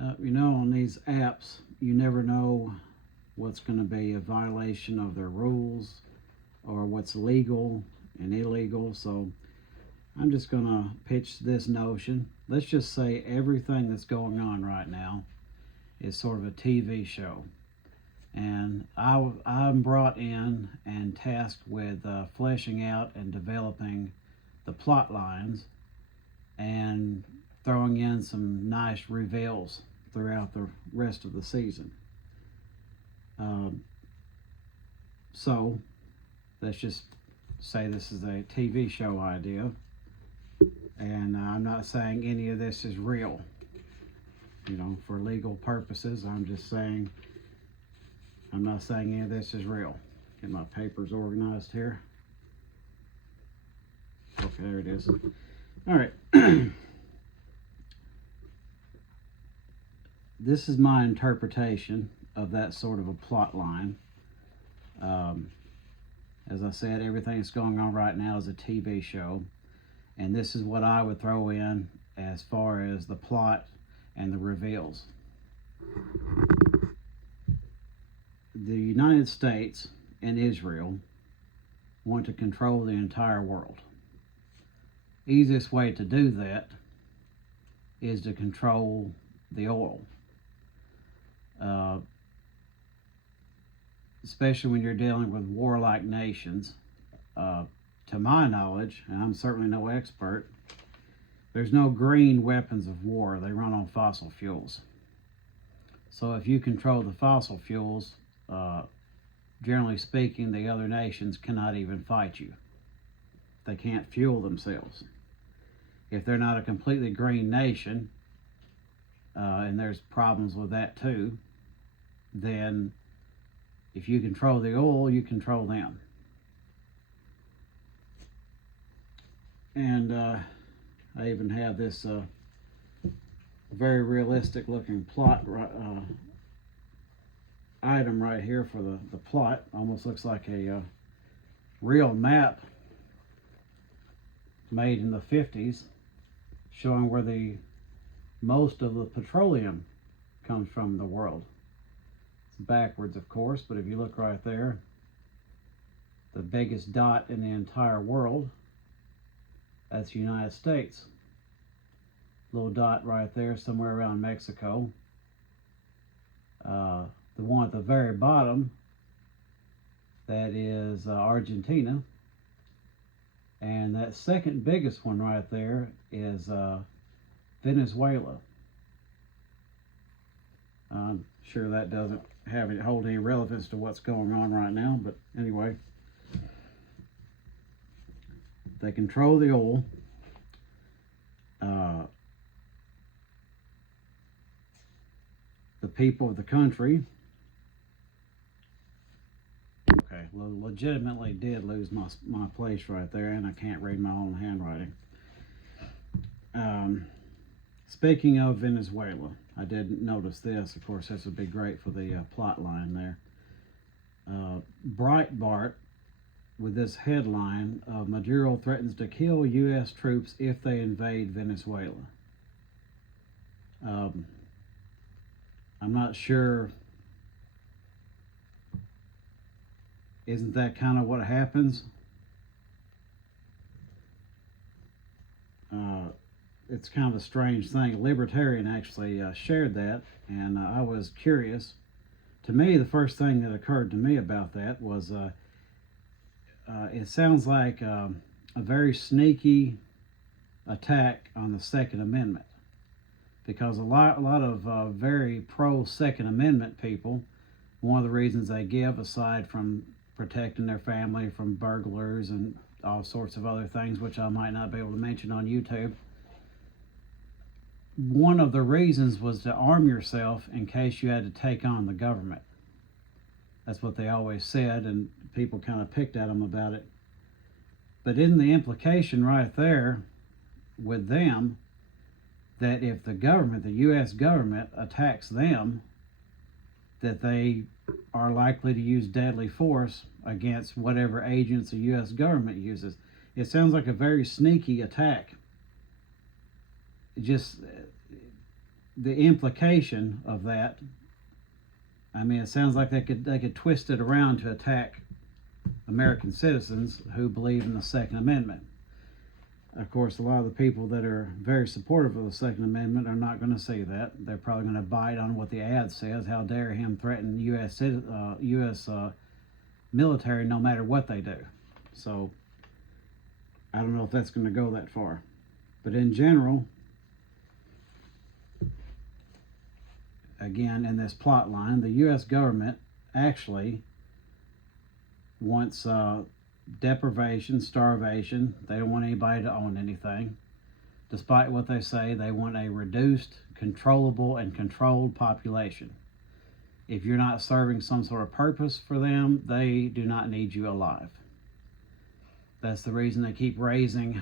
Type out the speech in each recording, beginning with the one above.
On these apps, you never know what's going to be a violation of their rules or what's legal and illegal. So I'm just going to pitch this notion. Let's just say everything that's going on right now is sort of a TV show. And I'm brought in and tasked with fleshing out and developing the plot lines and throwing in some nice reveals throughout the rest of the season. So let's just say this is a TV show idea, and I'm not saying any of this is real, for legal purposes. I'm not saying any of this is real. Get my papers organized here. Okay, there it is. All right. This is my interpretation of that sort of a plot line. As I said, everything that's going on right now is a TV show, and this is what I would throw in as far as the plot and the reveals. The United States and Israel want to control the entire world. Easiest way to do that is to control the oil. Especially when you're dealing with warlike nations. To my knowledge, and I'm certainly no expert, there's no green weapons of war. They run on fossil fuels. So if you control the fossil fuels, generally speaking, the other nations cannot even fight you. They can't fuel themselves. If they're not a completely green nation, and there's problems with that too, then if you control the oil, you control them. And I even have this very realistic looking plot item right here for the plot. Almost looks like a real map made in the 50s, showing where the most of the petroleum comes from in the world. It's backwards, of course, but if you look right there, the biggest dot in the entire world, that's the United States. Little dot right there, somewhere around Mexico. The one at the very bottom, that is Argentina. And that second biggest one right there is Venezuela. I'm sure that doesn't hold any relevance to what's going on right now, but anyway, they control the oil. The people of the country, okay, legitimately did lose my place right there, and I can't read my own handwriting. Speaking of Venezuela, I did notice this. Of course, this would be great for the plot line there. Breitbart with this headline, Maduro threatens to kill U.S. troops if they invade Venezuela. I'm not sure. Isn't that kind of what happens? It's kind of a strange thing. A libertarian actually shared that, and I was curious. To me, the first thing that occurred to me about that was it sounds like a very sneaky attack on the Second Amendment, because a lot of very pro Second Amendment people, one of the reasons they give, aside from protecting their family from burglars and all sorts of other things, which I might not be able to mention on YouTube, one of the reasons was to arm yourself in case you had to take on the government. That's what they always said, and people kind of picked at them about it. But isn't the implication right there with them that if the government, the U.S. government, attacks them, that they are likely to use deadly force against whatever agents the U.S. government uses? It sounds like a very sneaky attack. the implication of that, I mean, it sounds like they could twist it around to attack American citizens who believe in the Second Amendment. Of course, a lot of the people that are very supportive of the Second Amendment are not going to see that. They're probably going to bite on what the ad says. How dare him threaten U.S. Military no matter what they do. So I don't know if that's going to go that far. But in general, again, in this plot line, the U.S. government actually wants deprivation, starvation. They don't want anybody to own anything. Despite what they say, they want a reduced, controllable, and controlled population. If you're not serving some sort of purpose for them, they do not need you alive. That's the reason they keep raising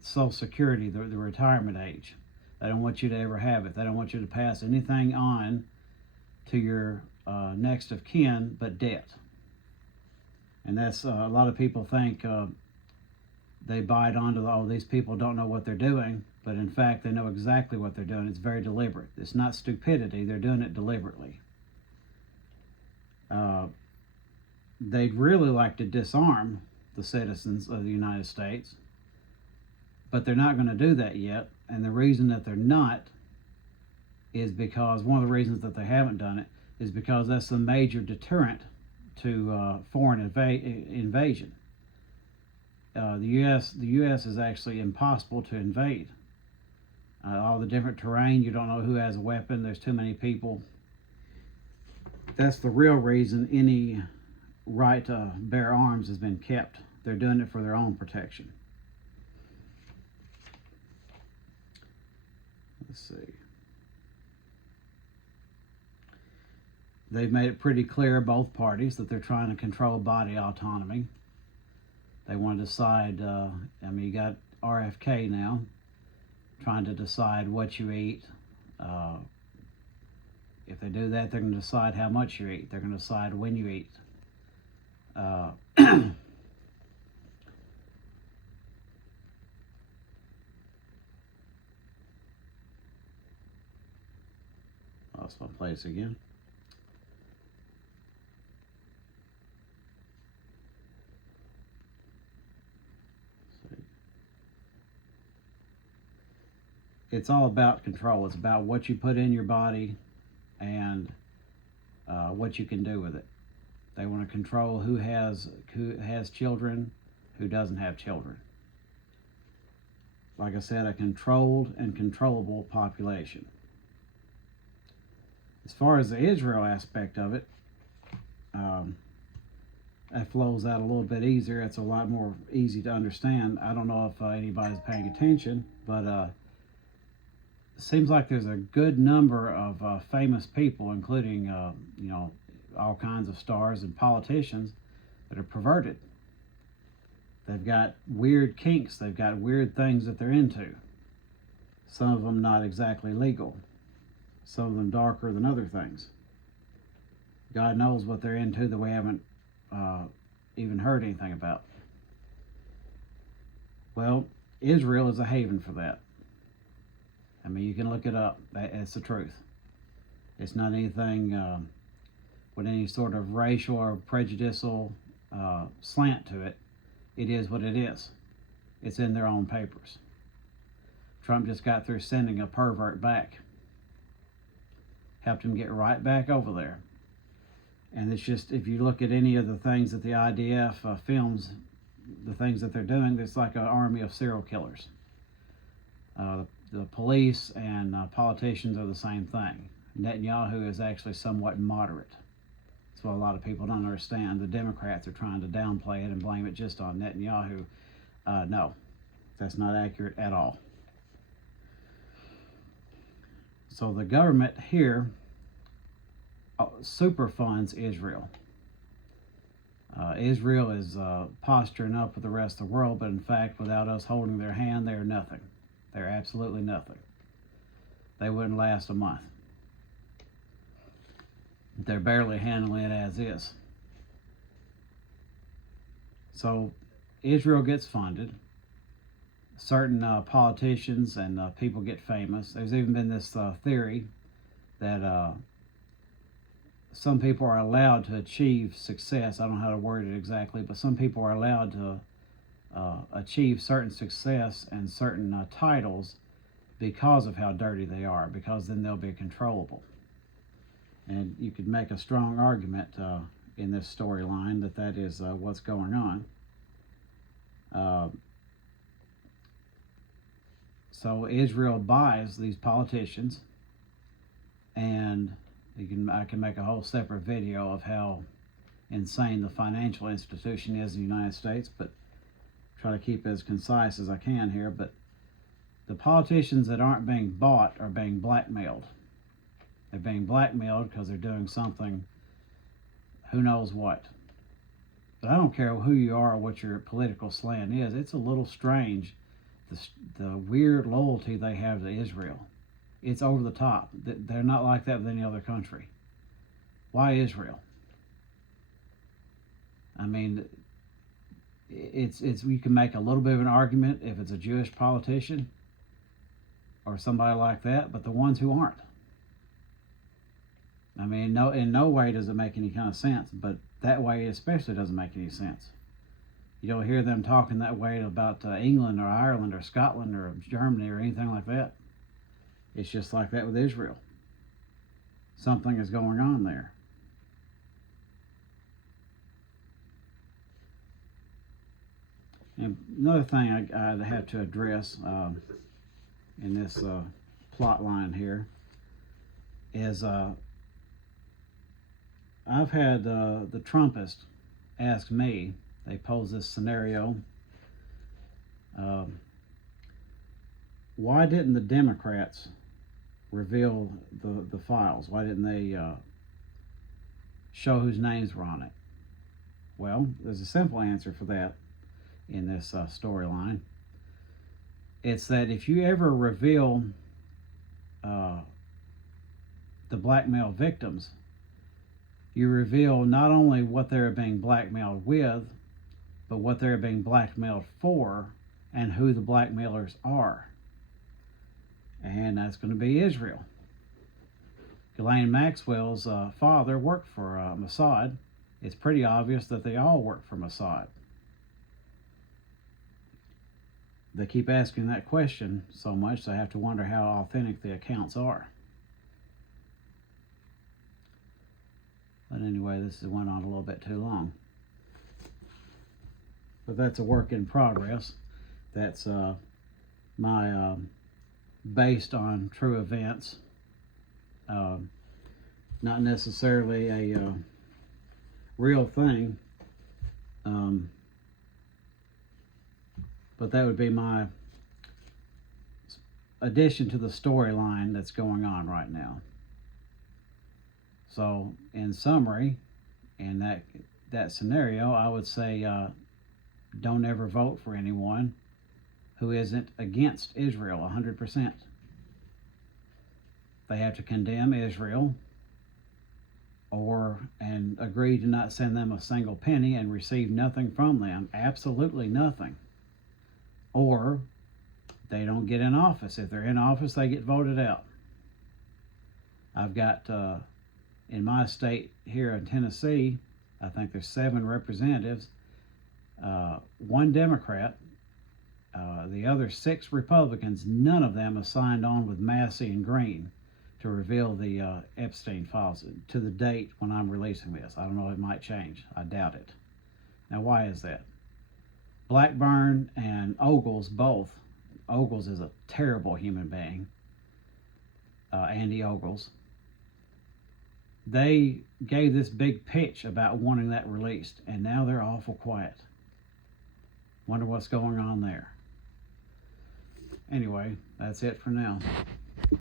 Social Security, the retirement age. They don't want you to ever have it. They don't want you to pass anything on to your next of kin but debt. And that's a lot of people think they bite onto, oh, these people don't know what they're doing, but in fact they know exactly what they're doing. It's very deliberate. It's not stupidity. They're doing it deliberately. They'd really like to disarm the citizens of the United States, but they're not going to do that yet. And the reason that they're not is because one of the reasons that they haven't done it is because that's a major deterrent to foreign invasion. The U.S. is actually impossible to invade. All the different terrain, you don't know who has a weapon. There's too many people. That's the real reason any right to bear arms has been kept. They're doing it for their own protection. Let's see. They've made it pretty clear, both parties, that they're trying to control body autonomy. They want to decide, you got RFK now trying to decide what you eat. If they do that, they're going to decide how much you eat. They're going to decide when you eat. Lost my place again. It's all about control. It's about what you put in your body and what you can do with it. They want to control who has children, who doesn't have children. Like I said, a controlled and controllable population. As far as the Israel aspect of it, that flows out a little bit easier. It's a lot more easy to understand. I don't know if anybody's paying attention, but it seems like there's a good number of famous people, including all kinds of stars and politicians, that are perverted. They've got weird kinks. They've got weird things that they're into. Some of them not exactly legal. Some of them darker than other things. God knows what they're into that we haven't even heard anything about. Well, Israel is a haven for that. I mean, you can look it up. It's the truth. It's not anything with any sort of racial or prejudicial slant to it. It is what it is. It's in their own papers. Trump just got through sending a pervert back. Helped him get right back over there. And it's just, if you look at any of the things that the IDF films, the things that they're doing, it's like an army of serial killers. The police and politicians are the same thing. Netanyahu is actually somewhat moderate. That's what a lot of people don't understand. The Democrats are trying to downplay it and blame it just on Netanyahu. No, that's not accurate at all. So the government here super funds Israel. Israel is posturing up with the rest of the world, but in fact, without us holding their hand, they're nothing. They're absolutely nothing. They wouldn't last a month. They're barely handling it as is. So Israel gets funded. certain politicians and people get famous. There's even been this theory that some people are allowed to achieve success. I don't know how to word it exactly, but some people are allowed to achieve certain success and certain titles because of how dirty they are, because then they'll be controllable. And you could make a strong argument in this storyline that that is what's going on. So Israel buys these politicians, and I can make a whole separate video of how insane the financial institution is in the United States, but try to keep it as concise as I can here. But the politicians that aren't being bought are being blackmailed. They're being blackmailed because they're doing something, who knows what. But I don't care who you are or what your political slant is. It's a little strange, the weird loyalty they have to Israel. It's over the top. They're not like that with any other country. Why Israel? I mean, it's you can make a little bit of an argument if it's a Jewish politician or somebody like that, but the ones who aren't. I mean, in no way does it make any kind of sense, but that way especially doesn't make any sense. You don't hear them talking that way about England or Ireland or Scotland or Germany or anything like that. It's just like that with Israel. Something is going on there. And another thing I have to address in this plot line here is I've had the Trumpists ask me, they pose this scenario, why didn't the Democrats reveal the files? Why didn't they show whose names were on it? Well, there's a simple answer for that in this storyline. It's that if you ever reveal the blackmail victims, you reveal not only what they're being blackmailed with, but what they're being blackmailed for and who the blackmailers are. And that's going to be Israel. Ghislaine Maxwell's father worked for Mossad. It's pretty obvious that they all work for Mossad. They keep asking that question so much, so I have to wonder how authentic the accounts are. But anyway, this went on a little bit too long. But that's a work in progress. That's my based on true events. Not necessarily a real thing. But that would be my addition to the storyline that's going on right now. So, in summary, in that scenario, I would say don't ever vote for anyone who isn't against Israel 100%. They have to condemn Israel and agree to not send them a single penny and receive nothing from them, absolutely nothing. Or they don't get in office. If they're in office, they get voted out. I've got, in my state here in Tennessee, I think there's 7 representatives, 1 Democrat, the other 6 Republicans. None of them have signed on with Massey and Green to reveal the Epstein files to the date when I'm releasing this. I don't know, it might change. I doubt it. Now, why is that? Blackburn and Ogles both. Ogles is a terrible human being. Andy Ogles. They gave this big pitch about wanting that released, and now they're awful quiet. Wonder what's going on there. Anyway, that's it for now.